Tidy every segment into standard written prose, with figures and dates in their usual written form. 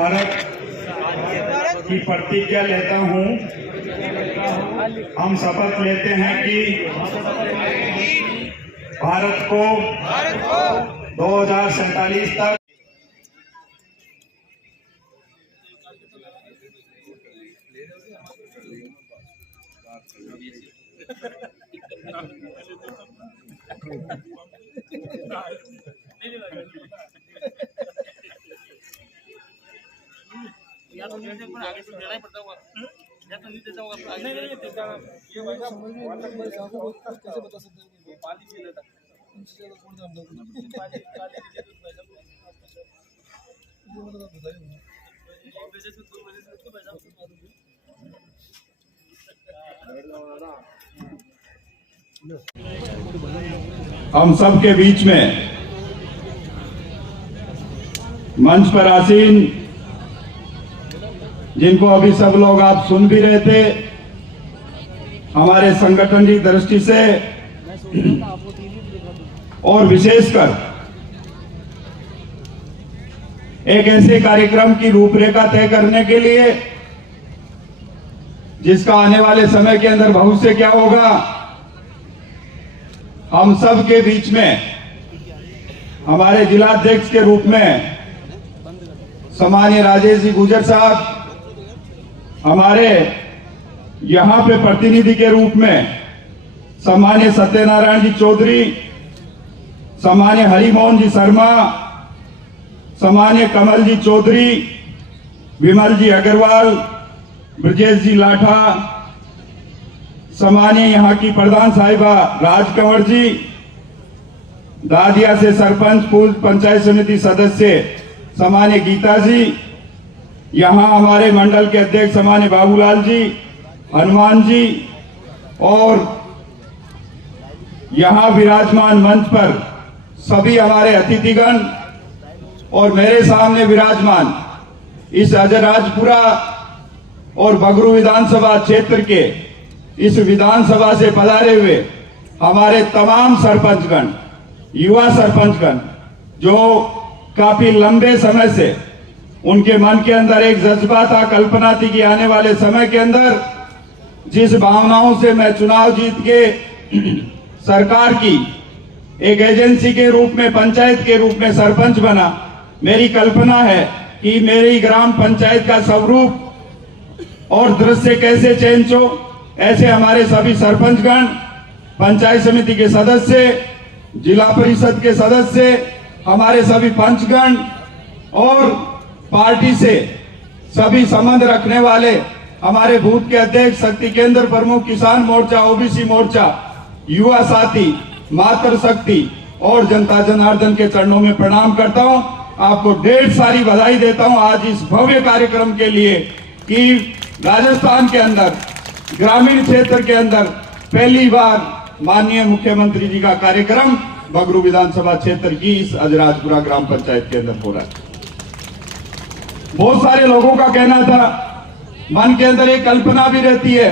भारत की प्रतिज्ञा लेता हूं। हम शपथ लेते हैं कि भारत को 2047 तक या तो नीचे पर आगे से देना ही पड़ता होगा, या तो नहीं देता होगा, नहीं देता। ये भाई साहब समझ में कैसे बता सकते हो? पाली पी लेता इनसे ज्यादा कौन जानता है? पाली पी लेता भाई साहब, ये मतलब बताइए एक वजह से दो वजह से तो भाई साहब हम सब के बीच में मंच पर आसीन जिनको अभी सब लोग आप सुन भी रहे थे, हमारे संगठन की दृष्टि से और विशेषकर एक ऐसे कार्यक्रम की रूपरेखा तय करने के लिए जिसका आने वाले समय के अंदर भविष्य क्या होगा, हम सब के बीच में हमारे जिलाध्यक्ष के रूप में सम्माननीय राजेश जी गुजर साहब, हमारे यहां पे प्रतिनिधि के रूप में सम्माननीय सत्यनारायण जी चौधरी, सम्माननीय हरिमोहन जी शर्मा, सम्माननीय कमल जी चौधरी, विमल जी अग्रवाल, ब्रजेश जी लाठा, सम्माननीय यहां की प्रधान साहिबा राज कंवर जी, दादिया से सरपंच पूर्व पंचायत समिति सदस्य सम्माननीय गीता जी, यहां हमारे मंडल के अध्यक्ष सम्माननीय बाबूलाल जी, हनुमान जी, और यहां विराजमान मंच पर सभी हमारे अतिथिगण और मेरे सामने विराजमान इस अजराजपुरा और बगरू विधानसभा क्षेत्र के इस विधानसभा से पधारे हुए हमारे तमाम सरपंचगण, युवा सरपंचगण, जो काफी लंबे समय से उनके मन के अंदर एक जज्बा था, कल्पना थी कि आने वाले समय के अंदर जिस भावनाओं से मैं चुनाव जीत के सरकार की एक एजेंसी के रूप में, पंचायत के रूप में सरपंच बना, मेरी कल्पना है कि मेरी ग्राम पंचायत का स्वरूप और दृश्य कैसे चेंज हो, ऐसे हमारे सभी सरपंचगण, पंचायत समिति के सदस्य, जिला परिषद के सदस्य, हमारे सभी पंचगण और पार्टी से सभी संबंध रखने वाले हमारे बूथ के अध्यक्ष, शक्ति केंद्र प्रमुख, किसान मोर्चा, ओबीसी मोर्चा, युवा साथी, मातृ शक्ति और जनता जनार्दन के चरणों में प्रणाम करता हूं। आपको ढेर सारी बधाई देता हूं आज इस भव्य कार्यक्रम के लिए कि राजस्थान के अंदर, ग्रामीण क्षेत्र के अंदर पहली बार माननीय मुख्यमंत्री जी का कार्यक्रम बगरू विधानसभा क्षेत्र की इस अजराजपुरा ग्राम पंचायत के अंदर हो रहा है। बहुत सारे लोगों का कहना था, मन के अंदर एक कल्पना भी रहती है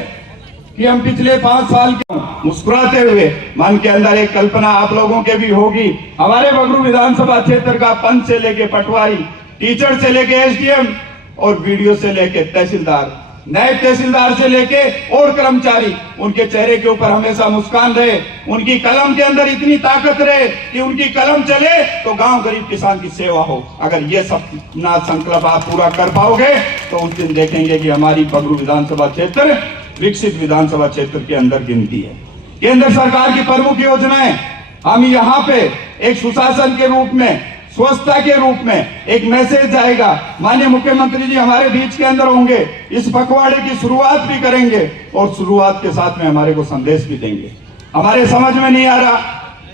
कि हम पिछले 5 साल के मुस्कुराते हुए, मन के अंदर एक कल्पना आप लोगों के भी होगी, हमारे बगरू विधानसभा क्षेत्र का पंच से लेके पटवारी, टीचर से लेके एसडीएम और वीडियो से लेके तहसीलदार, नायब तहसीलदार से लेके और कर्मचारी, उनके चेहरे के ऊपर हमेशा मुस्कान रहे, उनकी कलम के अंदर इतनी ताकत रहे कि उनकी कलम चले तो गांव गरीब किसान की सेवा हो। अगर ये सपना संकल्प आप पूरा कर पाओगे तो उस दिन देखेंगे कि हमारी बगरू विधानसभा क्षेत्र विकसित विधानसभा क्षेत्र के अंदर गिनती है। केंद्र सरकार की प्रमुख योजनाएं, हम यहाँ पे एक सुशासन के रूप में, स्वच्छता के रूप में एक मैसेज जाएगा, माननीय मुख्यमंत्री जी हमारे बीच के अंदर होंगे, इस पखवाड़े की शुरुआत भी करेंगे और शुरुआत के साथ में हमारे को संदेश भी देंगे। हमारे समझ में नहीं आ रहा,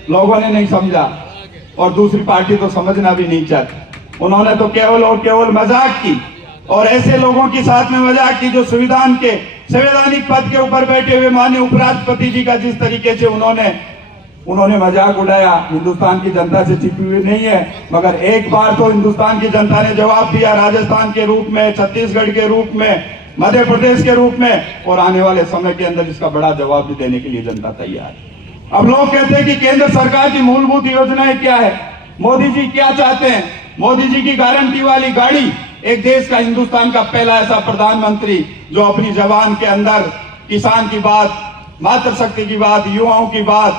लोगों ने नहीं समझा और दूसरी पार्टी तो समझना भी नहीं चाहती, उन्होंने तो केवल और केवल मजाक की और ऐसे लोगों के साथ में मजाक की जो संविधान के संवैधानिक पद के ऊपर बैठे हुए माननीय उपराष्ट्रपति जी का जिस तरीके से उन्होंने मजाक उड़ाया, हिंदुस्तान की जनता से छिपी हुई नहीं है, मगर एक बार तो हिंदुस्तान की जनता ने जवाब दिया, राजस्थान के रूप में, छत्तीसगढ़ के रूप में, मध्य प्रदेश के रूप में, और आने वाले समय के अंदर इसका बड़ा जवाब भी देने के लिए जनता तैयार है। अब लोग कहते हैं कि केंद्र सरकार की मूलभूत योजनाएं क्या है, मोदी जी क्या चाहते हैं। मोदी जी की गारंटी वाली गाड़ी एक देश का, हिंदुस्तान का पहला ऐसा प्रधानमंत्री जो अपनी जबान के अंदर किसान की बात, मातृशक्ति की बात, युवाओं की बात,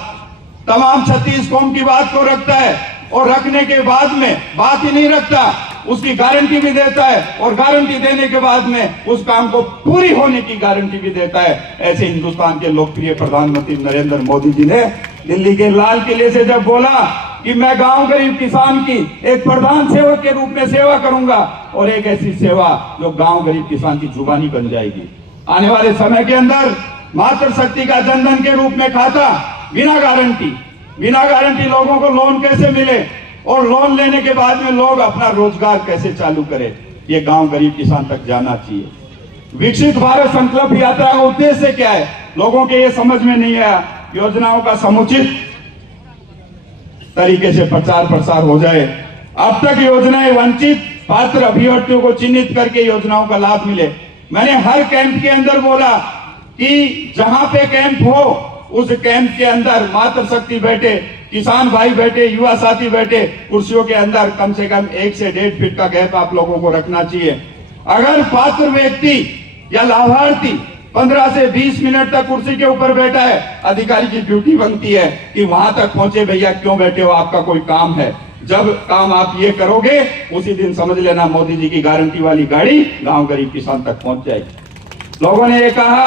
तमाम 36 कौम की बात को रखता है, और रखने के बाद में बात ही नहीं रखता, उसकी गारंटी भी देता है, और गारंटी देने के बाद में उस काम को पूरी होने की गारंटी भी देता है। ऐसे हिंदुस्तान के लोकप्रिय प्रधानमंत्री नरेंद्र मोदी जी ने दिल्ली के लाल किले से जब बोला कि मैं गांव गरीब किसान की एक प्रधान सेवक के रूप में सेवा करूंगा, और एक ऐसी सेवा जो गांव गरीब किसान की जुबानी बन जाएगी। आने वाले समय के अंदर मातृशक्ति का जनधन के रूप में खाता, बिना गारंटी लोगों को लोन कैसे मिले, और लोन लेने के बाद में लोग अपना रोजगार कैसे चालू करें, ये गांव गरीब किसान तक जाना चाहिए। विकसित भारत संकल्प यात्रा का उद्देश्य क्या है, लोगों के ये समझ में नहीं आया। योजनाओं का समुचित तरीके से प्रचार प्रसार हो जाए। अब तक योजनाएं वंचित पात्र अभ्यर्थियों को चिन्हित करके योजनाओं का लाभ मिले। मैंने हर कैंप के अंदर बोला कि जहां पे कैंप हो उस कैंप के अंदर मातृशक्ति बैठे, किसान भाई बैठे, युवा साथी बैठे, कुर्सियों के अंदर कम से कम 1 से 1.5 फीट का गैप आप लोगों को रखना चाहिए। अगर पात्र व्यक्ति या लाभार्थी 15 से 20 मिनट तक कुर्सी के ऊपर बैठा है, अधिकारी की ड्यूटी बनती है कि वहां तक पहुंचे, भैया क्यों बैठे हो, आपका कोई काम है। जब काम आप ये करोगे उसी दिन समझ लेना मोदी जी की गारंटी वाली गाड़ी गांव गरीब किसान तक पहुंच जाएगी। लोगों ने ये कहा